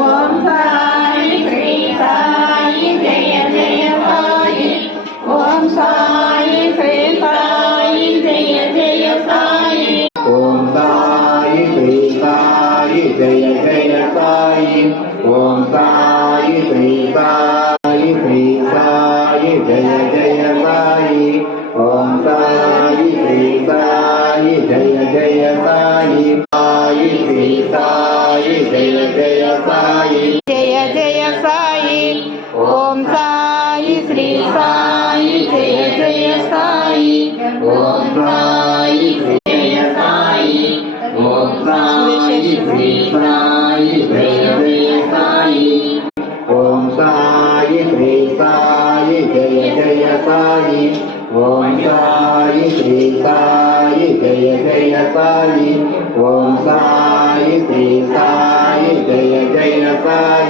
Om Sai Shri Sai Jaya Jaya Sai Om Sai Shri Sai Jaya Jaya Sai Om Sai Shri Sai Jaya Jaya Sai Om Sai Shri Sai Shri Sai Jaya Jaya Sai Om Sai Shri Sai Jaya Jaya Sai Sai Shri Sai Jaya Jaya Sai Jaya Jaya Sai Om Sai Shri Sai Jaya Jaya Sai Om Sai Jaya Sai Om Sai Shri Sai Jaya Jaya Sai Om Sai Shri Sai Jaya Jaya Sai Om Sai Shri Sai Jaya Jaya Sai Om Sai Shri Sai Jaya Jaya Sai